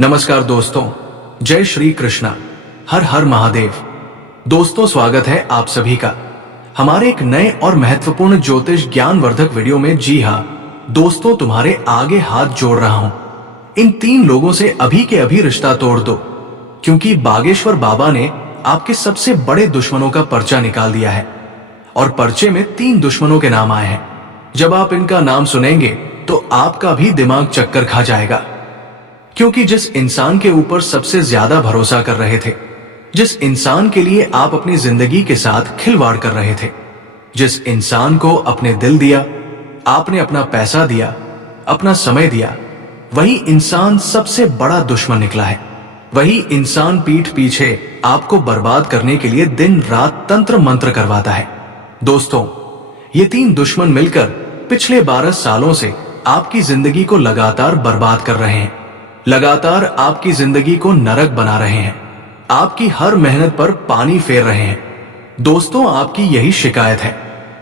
नमस्कार दोस्तों, जय श्री कृष्णा, हर हर महादेव। दोस्तों, स्वागत है आप सभी का हमारे एक नए और महत्वपूर्ण ज्योतिष ज्ञानवर्धक वीडियो में। जी हाँ दोस्तों, तुम्हारे आगे हाथ जोड़ रहा हूं। इन 3 लोगों से अभी के अभी रिश्ता तोड़ दो, क्योंकि बागेश्वर बाबा ने आपके सबसे बड़े दुश्मनों का पर्चा निकाल दिया है और पर्चे में 3 दुश्मनों के नाम आए हैं। जब आप इनका नाम सुनेंगे तो आपका भी दिमाग चक्कर खा जाएगा, क्योंकि जिस इंसान के ऊपर सबसे ज्यादा भरोसा कर रहे थे, जिस इंसान के लिए आप अपनी जिंदगी के साथ खिलवाड़ कर रहे थे, जिस इंसान को अपने दिल दिया, आपने अपना पैसा दिया, अपना समय दिया, वही इंसान सबसे बड़ा दुश्मन निकला है। वही इंसान पीठ पीछे आपको बर्बाद करने के लिए दिन रात तंत्र मंत्र करवाता है। दोस्तों, ये 3 दुश्मन मिलकर पिछले 12 सालों से आपकी जिंदगी को लगातार बर्बाद कर रहे हैं, लगातार आपकी जिंदगी को नरक बना रहे हैं, आपकी हर मेहनत पर पानी फेर रहे हैं। दोस्तों, आपकी यही शिकायत है।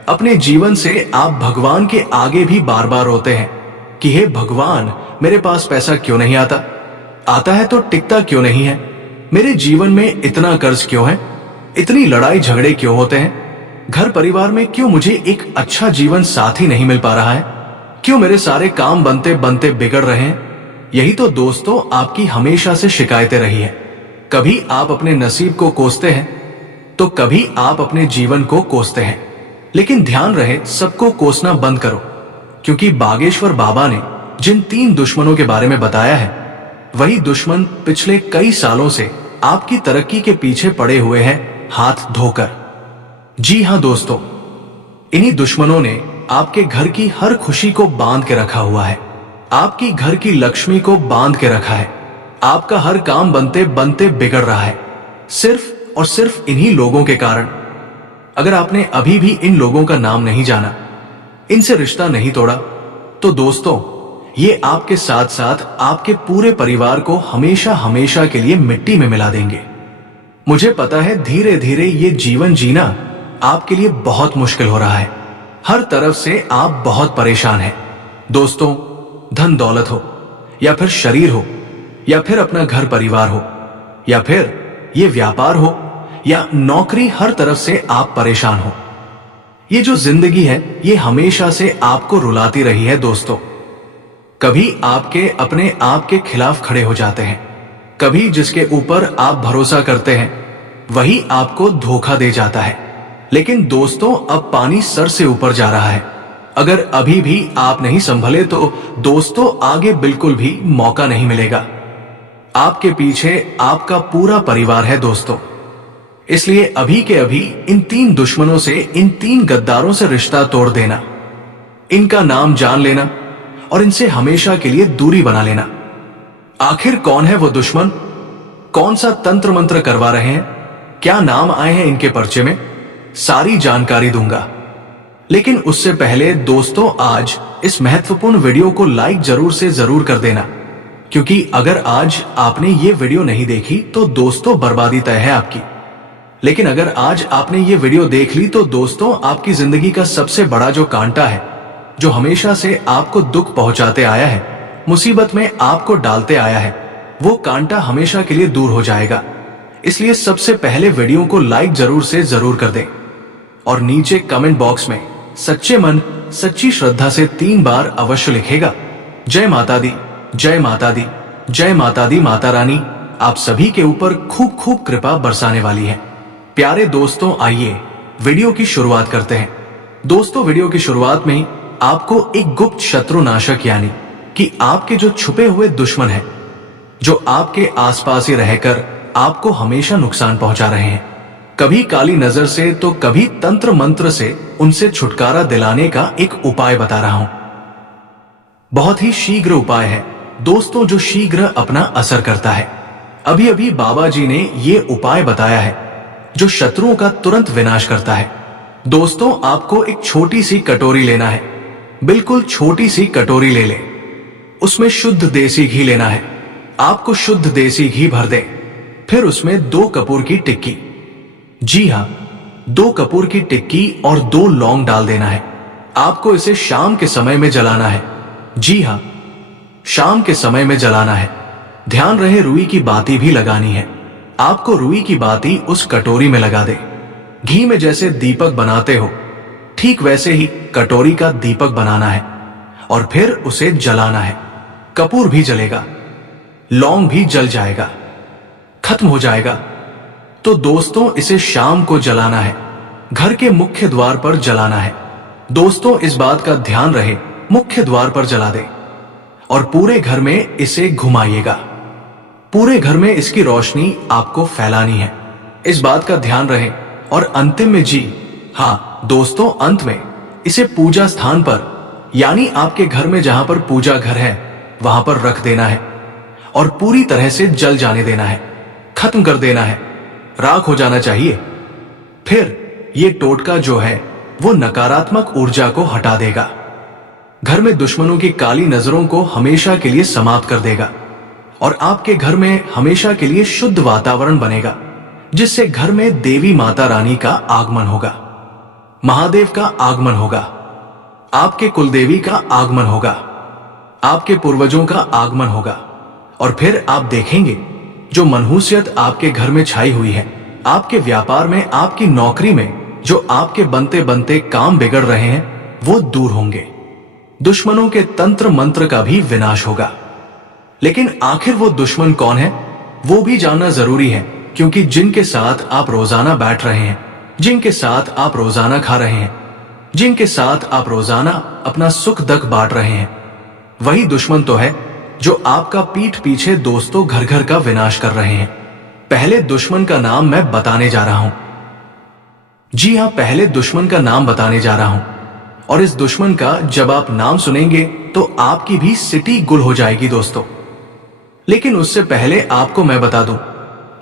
अपने जीवन से आप भगवान के आगे भी बार बार रोते हैं कि हे भगवान, मेरे पास पैसा क्यों नहीं आता, आता है तो टिकता क्यों नहीं है, मेरे जीवन में इतना कर्ज क्यों है, इतनी लड़ाई झगड़े क्यों होते हैं, घर परिवार में क्यों मुझे एक अच्छा जीवन साथी नहीं मिल पा रहा है, क्यों मेरे सारे काम बनते बनते बिगड़ रहे हैं। यही तो दोस्तों आपकी हमेशा से शिकायतें रही है। कभी आप अपने नसीब को कोसते हैं तो कभी आप अपने जीवन को कोसते हैं, लेकिन ध्यान रहे, सबको कोसना बंद करो, क्योंकि बागेश्वर बाबा ने जिन 3 दुश्मनों के बारे में बताया है, वही दुश्मन पिछले कई सालों से आपकी तरक्की के पीछे पड़े हुए हैं, हाथ धोकर। जी हां दोस्तों, इन्हीं दुश्मनों ने आपके घर की हर खुशी को बांध के रखा हुआ है, आपकी घर की लक्ष्मी को बांध के रखा है, आपका हर काम बनते बनते बिगड़ रहा है, सिर्फ और सिर्फ इन्हीं लोगों के कारण। अगर आपने अभी भी इन लोगों का नाम नहीं जाना, इनसे रिश्ता नहीं तोड़ा, तो दोस्तों ये आपके साथ साथ आपके पूरे परिवार को हमेशा हमेशा के लिए मिट्टी में मिला देंगे। मुझे पता है, धीरे धीरे ये जीवन जीना आपके लिए बहुत मुश्किल हो रहा है। हर तरफ से आप बहुत परेशान हैं। दोस्तों, धन दौलत हो या फिर शरीर हो या फिर अपना घर परिवार हो या फिर ये व्यापार हो या नौकरी, हर तरफ से आप परेशान हो। ये जो जिंदगी है, ये हमेशा से आपको रुलाती रही है। दोस्तों, कभी आपके अपने आप के खिलाफ खड़े हो जाते हैं, कभी जिसके ऊपर आप भरोसा करते हैं वही आपको धोखा दे जाता है। लेकिन दोस्तों, अब पानी सर से ऊपर जा रहा है। अगर अभी भी आप नहीं संभले तो दोस्तों आगे बिल्कुल भी मौका नहीं मिलेगा। आपके पीछे आपका पूरा परिवार है दोस्तों, इसलिए अभी के अभी इन 3 दुश्मनों से, इन 3 गद्दारों से रिश्ता तोड़ देना, इनका नाम जान लेना और इनसे हमेशा के लिए दूरी बना लेना। आखिर कौन है वो दुश्मन, कौन सा तंत्र मंत्र करवा रहे हैं, क्या नाम आए हैं इनके पर्चे में, सारी जानकारी दूंगा। लेकिन उससे पहले दोस्तों, आज इस महत्वपूर्ण वीडियो को लाइक जरूर से जरूर कर देना, क्योंकि अगर आज आपने ये वीडियो नहीं देखी तो दोस्तों बर्बादी तय है आपकी। लेकिन अगर आज आपने ये वीडियो देख ली तो दोस्तों आपकी जिंदगी का सबसे बड़ा जो कांटा है, जो हमेशा से आपको दुख पहुंचाते आया है, मुसीबत में आपको डालते आया है, वो कांटा हमेशा के लिए दूर हो जाएगा। इसलिए सबसे पहले वीडियो को लाइक जरूर से जरूर कर दें और नीचे कमेंट बॉक्स में सच्चे मन सच्ची श्रद्धा से 3 बार अवश्य लिखेगा, जय माता दी, जय माता दी, जय माता दी। माता रानी आप सभी के ऊपर खूब खूब कृपा बरसाने वाली है। प्यारे दोस्तों, आइए वीडियो की शुरुआत करते हैं। दोस्तों, वीडियो की शुरुआत में ही आपको एक गुप्त शत्रु नाशक, यानी कि आपके जो छुपे हुए दुश्मन हैं, जो आपके आसपास ही रहकर आपको हमेशा नुकसान पहुंचा रहे हैं, कभी काली नजर से तो कभी तंत्र मंत्र से, उनसे छुटकारा दिलाने का एक उपाय बता रहा हूं। बहुत ही शीघ्र उपाय है दोस्तों, जो शीघ्र अपना असर करता है। अभी अभी बाबा जी ने ये उपाय बताया है जो शत्रुओं का तुरंत विनाश करता है। दोस्तों, आपको एक छोटी सी कटोरी लेना है, बिल्कुल छोटी सी कटोरी ले ले। उसमें शुद्ध देसी घी लेना है। आपको शुद्ध देसी घी भर दे, फिर उसमें 2 कपूर की टिक्की, जी हां 2 कपूर की टिक्की और 2 लौंग डाल देना है। आपको इसे शाम के समय में जलाना है। जी हां, शाम के समय में जलाना है। ध्यान रहे रुई की बाती भी लगानी है। आपको रुई की बाती उस कटोरी में लगा दे। घी में जैसे दीपक बनाते हो ठीक वैसे ही कटोरी का दीपक बनाना है और फिर उसे जलाना है। कपूर भी जलेगा, लौंग भी जल जाएगा, खत्म हो जाएगा। तो दोस्तों इसे शाम को जलाना है, घर के मुख्य द्वार पर जलाना है। दोस्तों इस बात का ध्यान रहे मुख्य द्वार पर जला दे और पूरे घर में इसे घुमाइएगा। पूरे घर में इसकी रोशनी आपको फैलानी है, इस बात का ध्यान रहे। और अंतिम में हाँ दोस्तों, अंत में इसे पूजा स्थान पर यानी आपके घर में जहां पर पूजा घर है वहां पर रख देना है और पूरी तरह से जल जाने देना है, खत्म कर देना है, राख हो जाना चाहिए। फिर ये टोटका जो है वो नकारात्मक ऊर्जा को हटा देगा, घर में दुश्मनों की काली नजरों को हमेशा के लिए समाप्त कर देगा और आपके घर में हमेशा के लिए शुद्ध वातावरण बनेगा, जिससे घर में देवी माता रानी का आगमन होगा, महादेव का आगमन होगा, आपके कुलदेवी का आगमन होगा, आपके पूर्वजों का आगमन होगा। और फिर आप देखेंगे जो मनहूसियत आपके घर में छाई हुई है, आपके व्यापार में, आपकी नौकरी में जो आपके बनते बनते काम बिगड़ रहे हैं वो दूर होंगे। दुश्मनों के तंत्र मंत्र का भी विनाश होगा। लेकिन आखिर वो दुश्मन कौन है वो भी जानना जरूरी है, क्योंकि जिनके साथ आप रोजाना बैठ रहे हैं, जिनके साथ आप रोजाना खा रहे हैं, जिनके साथ आप रोजाना अपना सुख दुख बांट रहे हैं, वही दुश्मन तो है जो आपका पीठ पीछे दोस्तों घर घर का विनाश कर रहे हैं। पहले दुश्मन का नाम मैं बताने जा रहा हूं। जी हां, पहले दुश्मन का नाम बताने जा रहा हूं और इस दुश्मन का जब आप नाम सुनेंगे तो आपकी भी सिटी गुल हो जाएगी दोस्तों। लेकिन उससे पहले आपको मैं बता दूं,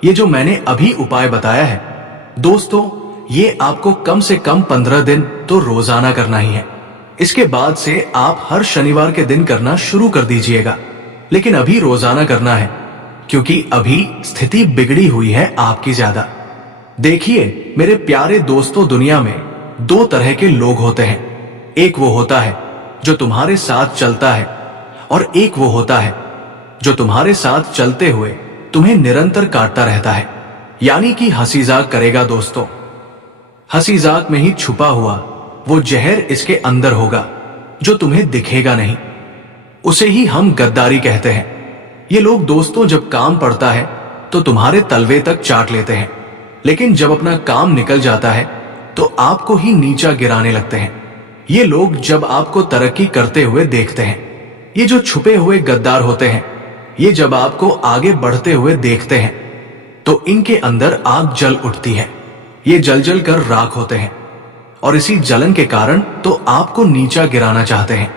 ये जो मैंने अभी उपाय बताया है दोस्तों, ये आपको कम से कम 15 दिन तो रोजाना करना ही है। इसके बाद से आप हर शनिवार के दिन करना शुरू कर दीजिएगा, लेकिन अभी रोजाना करना है क्योंकि अभी स्थिति बिगड़ी हुई है आपकी ज्यादा। देखिए मेरे प्यारे दोस्तों, दुनिया में दो तरह के लोग होते हैं। एक वो होता है जो तुम्हारे साथ चलता है और एक वो होता है जो तुम्हारे साथ चलते हुए तुम्हें निरंतर काटता रहता है, यानी कि हंसी मजाक करेगा दोस्तों। हंसी मजाक में ही छुपा हुआ वो जहर इसके अंदर होगा जो तुम्हें दिखेगा नहीं, उसे ही हम गद्दारी कहते हैं। ये लोग दोस्तों जब काम पड़ता है तो तुम्हारे तलवे तक चाट लेते हैं, लेकिन जब अपना काम निकल जाता है तो आपको ही नीचा गिराने लगते हैं। ये लोग जब आपको तरक्की करते हुए देखते हैं, ये जो छुपे हुए गद्दार होते हैं, ये जब आपको आगे बढ़ते हुए देखते हैं तो इनके अंदर आग जल उठती है। ये जल जल कर राख होते हैं और इसी जलन के कारण तो आपको नीचा गिराना चाहते हैं,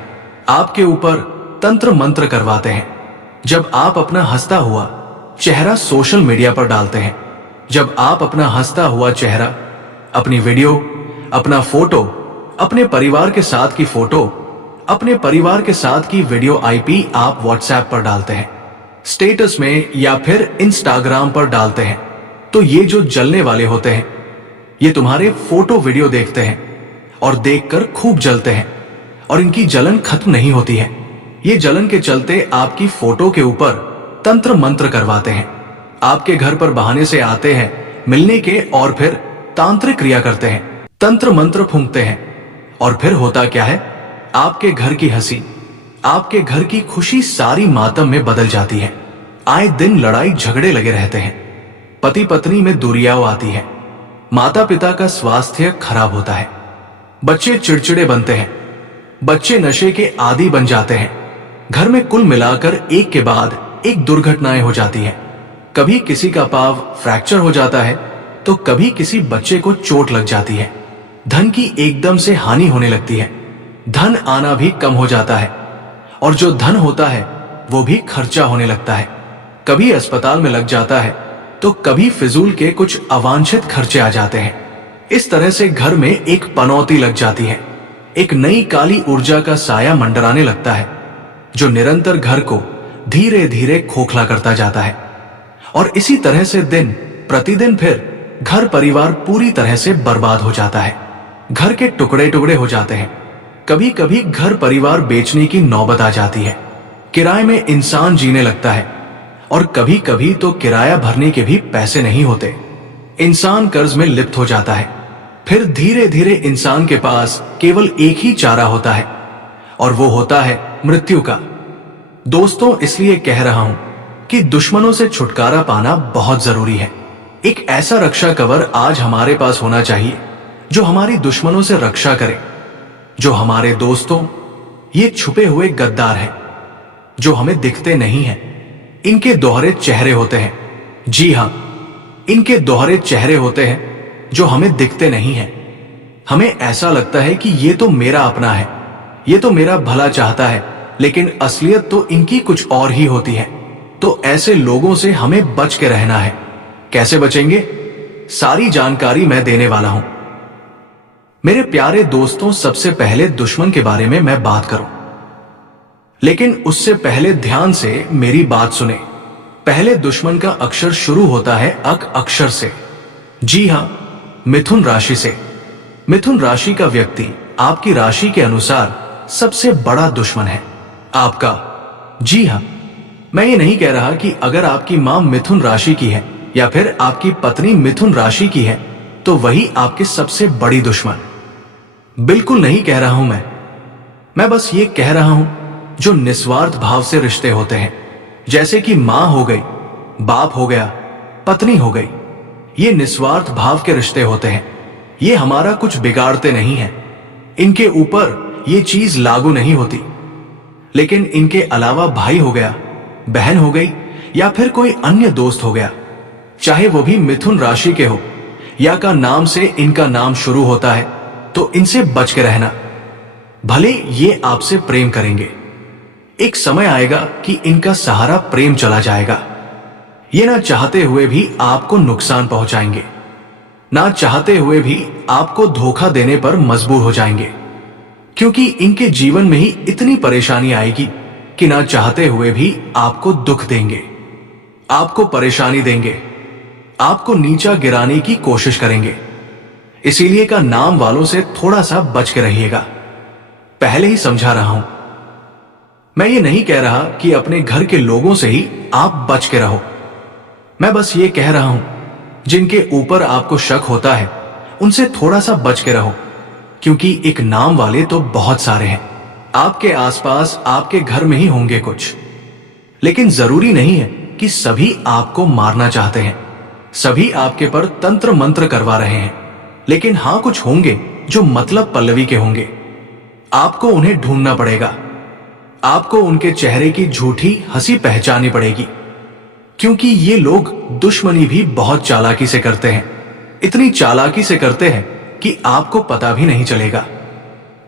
आपके ऊपर तंत्र मंत्र करवाते हैं। जब आप अपना हंसता हुआ चेहरा सोशल मीडिया पर डालते हैं, जब आप अपना हंसता हुआ चेहरा, अपनी वीडियो, अपना फोटो, अपने परिवार के साथ की फोटो, अपने परिवार के साथ की वीडियो आईपी आप व्हाट्सएप पर डालते हैं, स्टेटस में या फिर इंस्टाग्राम पर डालते हैं, तो ये जो जलने वाले होते हैं ये तुम्हारे फोटो वीडियो देखते हैं और देखकर खूब जलते हैं और इनकी जलन खत्म नहीं होती है। ये जलन के चलते आपकी फोटो के ऊपर तंत्र मंत्र करवाते हैं, आपके घर पर बहाने से आते हैं मिलने के और फिर तांत्रिक क्रिया करते हैं, तंत्र मंत्र फूंकते हैं। और फिर होता क्या है, आपके घर की हंसी, आपके घर की खुशी सारी मातम में बदल जाती है। आए दिन लड़ाई झगड़े लगे रहते हैं, पति पत्नी में दूरियां आती है, माता पिता का स्वास्थ्य खराब होता है, बच्चे चिड़चिड़े बनते हैं, बच्चे नशे के आदी बन जाते हैं। घर में कुल मिलाकर एक के बाद एक दुर्घटनाएं हो जाती हैं। कभी किसी का पांव फ्रैक्चर हो जाता है तो कभी किसी बच्चे को चोट लग जाती है। धन की एकदम से हानि होने लगती है, धन आना भी कम हो जाता है और जो धन होता है वो भी खर्चा होने लगता है। कभी अस्पताल में लग जाता है तो कभी फिजूल के कुछ अवांछित खर्चे आ जाते हैं। इस तरह से घर में एक पनौती लग जाती है, एक नई काली ऊर्जा का साया मंडराने लगता है जो निरंतर घर को धीरे धीरे खोखला करता जाता है। और इसी तरह से दिन प्रतिदिन फिर घर परिवार पूरी तरह से बर्बाद हो जाता है, घर के टुकड़े टुकड़े हो जाते हैं। कभी कभी घर परिवार बेचने की नौबत आ जाती है, किराए में इंसान जीने लगता है और कभी कभी तो किराया भरने के भी पैसे नहीं होते। इंसान कर्ज में लिप्त हो जाता है। फिर धीरे धीरे इंसान के पास केवल एक ही चारा होता है, और वो होता है मृत्यु का। दोस्तों, इसलिए कह रहा हूं कि दुश्मनों से छुटकारा पाना बहुत जरूरी है। एक ऐसा रक्षा कवर आज हमारे पास होना चाहिए जो हमारी दुश्मनों से रक्षा करे। जो हमारे दोस्तों, ये छुपे हुए गद्दार हैं, जो हमें दिखते नहीं हैं। इनके दोहरे चेहरे होते हैं। जी हां, इनके दोहरे चेहरे होते हैं जो हमें दिखते नहीं हैं। हमें ऐसा लगता है कि ये तो मेरा अपना है, ये तो मेरा भला चाहता है, लेकिन असलियत तो इनकी कुछ और ही होती है। तो ऐसे लोगों से हमें बच के रहना है। कैसे बचेंगे? सारी जानकारी मैं देने वाला हूं। मेरे प्यारे दोस्तों, सबसे पहले दुश्मन के बारे में मैं बात करूं, लेकिन उससे पहले ध्यान से मेरी बात सुने। पहले दुश्मन का अक्षर शुरू होता है अक अक्षर से। जी हां, मिथुन राशि से। मिथुन राशि का व्यक्ति आपकी राशि के अनुसार सबसे बड़ा दुश्मन है आपका। जी हां, मैं ये नहीं कह रहा कि अगर आपकी मां मिथुन राशि की है या फिर आपकी पत्नी मिथुन राशि की है तो वही आपकी सबसे बड़ी दुश्मन। बिल्कुल नहीं कह रहा हूं मैं बस ये कह रहा हूं जो निस्वार्थ भाव से रिश्ते होते हैं, जैसे कि मां हो गई, बाप हो गया, पत्नी हो गई। ये निस्वार्थ भाव के रिश्ते होते हैं। ये हमारा कुछ बिगाड़ते नहीं हैं। इनके ऊपर ये चीज लागू नहीं होती। लेकिन इनके अलावा भाई हो गया, बहन हो गई या फिर कोई अन्य दोस्त हो गया, चाहे वो भी मिथुन राशि के हो या का नाम से इनका नाम शुरू होता है, तो इनसे बच के रहना। भले ये आपसे प्रेम करेंगे, एक समय आएगा कि इनका सहारा प्रेम चला जाएगा। ये ना चाहते हुए भी आपको नुकसान पहुंचाएंगे, ना चाहते हुए भी आपको धोखा देने पर मजबूर हो जाएंगे, क्योंकि इनके जीवन में ही इतनी परेशानी आएगी कि ना चाहते हुए भी आपको दुख देंगे, आपको परेशानी देंगे, आपको नीचा गिराने की कोशिश करेंगे। इसीलिए का नाम वालों से थोड़ा सा बच के रहिएगा। पहले ही समझा रहा हूं। मैं ये नहीं कह रहा कि अपने घर के लोगों से ही आप बच के रहो। मैं बस ये कह रहा हूं जिनके ऊपर आपको शक होता है उनसे थोड़ा सा बच के रहो, क्योंकि एक नाम वाले तो बहुत सारे हैं। आपके आसपास आपके घर में ही होंगे कुछ, लेकिन जरूरी नहीं है कि सभी आपको मारना चाहते हैं, सभी आपके पर तंत्र मंत्र करवा रहे हैं। लेकिन हां, कुछ होंगे जो मतलब पल्लवी के होंगे। आपको उन्हें ढूंढना पड़ेगा। आपको उनके चेहरे की झूठी हंसी पहचाननी पड़ेगी, क्योंकि ये लोग दुश्मनी भी बहुत चालाकी से करते हैं। इतनी चालाकी से करते हैं कि आपको पता भी नहीं चलेगा।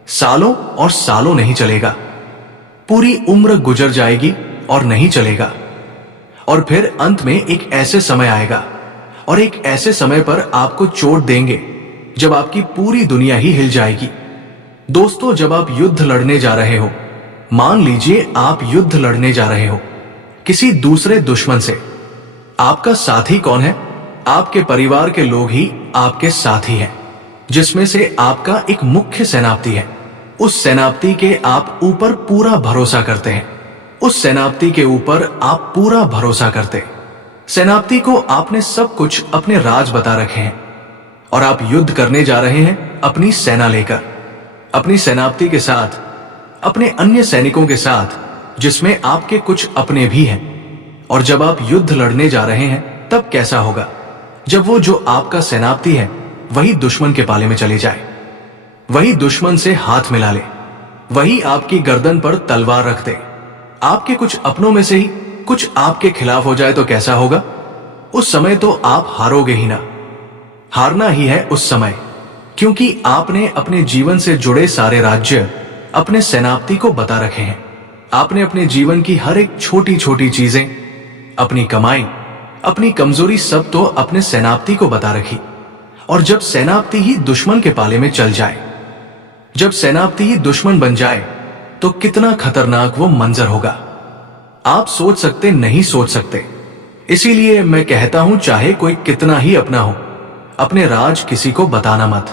सालों और सालों नहीं चलेगा, पूरी उम्र गुजर जाएगी और नहीं चलेगा। और फिर अंत में एक ऐसे समय आएगा और एक ऐसे समय पर आपको चोट देंगे जब आपकी पूरी दुनिया ही हिल जाएगी। दोस्तों, जब आप युद्ध लड़ने जा रहे हो, मान लीजिए आप युद्ध लड़ने जा रहे हो किसी दूसरे दुश्मन से, आपका साथी कौन है? आपके परिवार के लोग ही आपके साथी हैं, जिसमें से आपका एक मुख्य सेनापति है। उस सेनापति के आप ऊपर पूरा भरोसा करते हैं। उस सेनापति के ऊपर आप पूरा भरोसा करते। सेनापति को आपने सब कुछ अपने राज बता रखे हैं और आप युद्ध करने जा रहे हैं अपनी सेना लेकर, अपनी सेनापति के साथ, अपने अन्य सैनिकों के साथ, जिसमें आपके कुछ अपने भी हैं। और जब आप युद्ध लड़ने जा रहे हैं तब कैसा होगा जब वो जो आपका सेनापति है वही दुश्मन के पाले में चले जाए, वही दुश्मन से हाथ मिला ले, वही आपकी गर्दन पर तलवार रख दे। आपके कुछ अपनों में से ही कुछ आपके खिलाफ हो जाए तो कैसा होगा? उस समय तो आप हारोगे ही ना। हारना ही है उस समय, क्योंकि आपने अपने जीवन से जुड़े सारे राज्य अपने सेनापति को बता रखे हैं। आपने अपने जीवन की हर एक छोटी छोटी चीजें, अपनी कमाई, अपनी कमजोरी सब तो अपने सेनापति को बता रखी। और जब सेनापति ही दुश्मन के पाले में चल जाए, जब सेनापति ही दुश्मन बन जाए, तो कितना खतरनाक वो मंजर होगा आप सोच सकते नहीं सोच सकते। इसीलिए मैं कहता हूं, चाहे कोई कितना ही अपना हो, अपने राज किसी को बताना मत,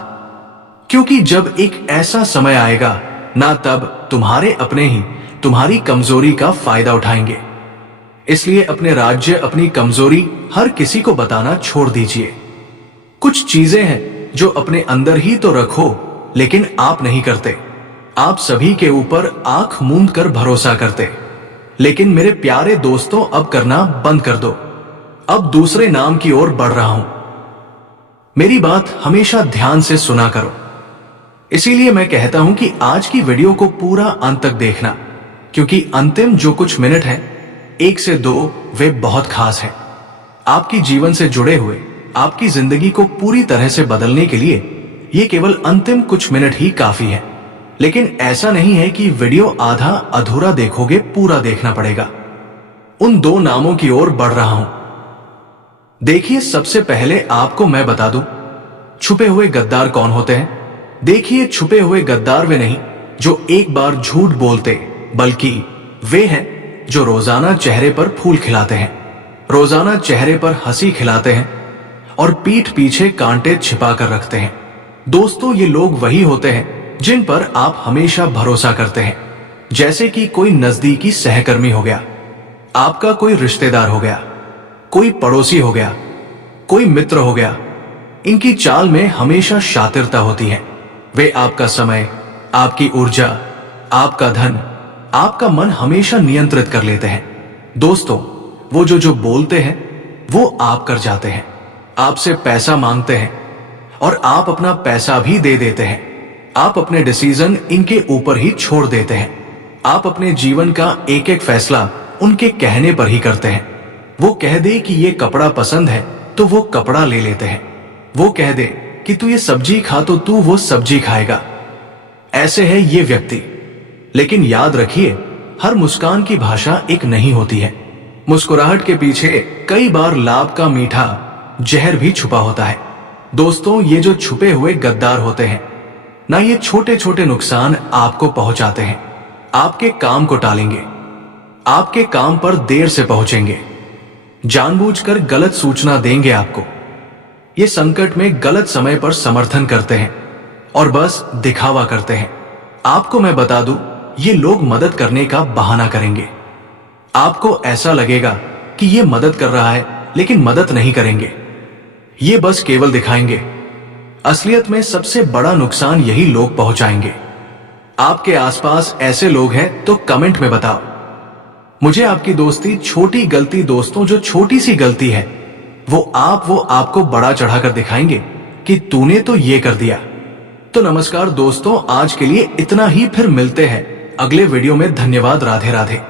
क्योंकि जब एक ऐसा समय आएगा ना तब तुम्हारे अपने ही तुम्हारी कमजोरी का फायदा उठाएंगे। इसलिए अपने राज्य, अपनी कमजोरी हर किसी को बताना छोड़ दीजिए। कुछ चीजें हैं जो अपने अंदर ही तो रखो, लेकिन आप नहीं करते। आप सभी के ऊपर आंख मूंद कर भरोसा करते, लेकिन मेरे प्यारे दोस्तों अब करना बंद कर दो। अब दूसरे नाम की ओर बढ़ रहा हूं। मेरी बात हमेशा ध्यान से सुना करो। इसीलिए मैं कहता हूं कि आज की वीडियो को पूरा अंत तक देखना, क्योंकि अंतिम जो कुछ मिनट हैं, 1 से 2, वे बहुत खास हैं। आपकी जीवन से जुड़े हुए, आपकी जिंदगी को पूरी तरह से बदलने के लिए ये केवल अंतिम कुछ मिनट ही काफी है। लेकिन ऐसा नहीं है कि वीडियो आधा अधूरा देखोगे, पूरा देखना पड़ेगा। उन 2 नामों की ओर बढ़ रहा हूं। देखिए, सबसे पहले आपको मैं बता दूं, छुपे हुए गद्दार कौन होते हैं। देखिए, छुपे हुए गद्दार वे नहीं जो एक बार झूठ बोलते, बल्कि वे हैं जो रोजाना चेहरे पर फूल खिलाते हैं, रोजाना चेहरे पर हंसी खिलाते हैं और पीठ पीछे कांटे छिपा कर रखते हैं। दोस्तों, ये लोग वही होते हैं जिन पर आप हमेशा भरोसा करते हैं, जैसे कि कोई नजदीकी सहकर्मी हो गया, आपका कोई रिश्तेदार हो गया, कोई पड़ोसी हो गया, कोई मित्र हो गया। इनकी चाल में हमेशा शातिरता होती है। वे आपका समय, आपकी ऊर्जा, आपका धन, आपका मन हमेशा नियंत्रित कर लेते हैं। दोस्तों, वो जो बोलते हैं वो आप कर जाते हैं। आपसे पैसा मांगते हैं और आप अपना पैसा भी दे देते हैं। आप अपने डिसीजन इनके ऊपर ही छोड़ देते हैं। आप अपने जीवन का एक एक फैसला उनके कहने पर ही करते हैं। वो कह दे कि ये कपड़ा पसंद है तो वो कपड़ा ले लेते हैं। वो कह दे कि तू ये सब्जी खा तो तू वो सब्जी खाएगा। ऐसे है ये व्यक्ति। लेकिन याद रखिए, हर मुस्कान की भाषा एक नहीं होती है। मुस्कुराहट के पीछे कई बार लाभ का मीठा जहर भी छुपा होता है। दोस्तों, ये जो छुपे हुए गद्दार होते हैं ना, ये छोटे छोटे नुकसान आपको पहुंचाते हैं। आपके काम को टालेंगे, आपके काम पर देर से पहुंचेंगे, जानबूझकर गलत सूचना देंगे आपको। ये संकट में गलत समय पर समर्थन करते हैं और बस दिखावा करते हैं। आपको मैं बता दूं, ये लोग मदद करने का बहाना करेंगे। आपको ऐसा लगेगा कि ये मदद कर रहा है, लेकिन मदद नहीं करेंगे। ये बस केवल दिखाएंगे। असलियत में सबसे बड़ा नुकसान यही लोग पहुंचाएंगे। आपके आसपास ऐसे लोग हैं तो कमेंट में बताओ। मुझे आपकी दोस्ती छोटी गलती, दोस्तों, जो छोटी सी गलती है वो आपको बड़ा चढ़ाकर दिखाएंगे कि तूने तो ये कर दिया। तो नमस्कार दोस्तों, आज के लिए इतना ही। फिर मिलते हैं अगले वीडियो में। धन्यवाद। राधे राधे।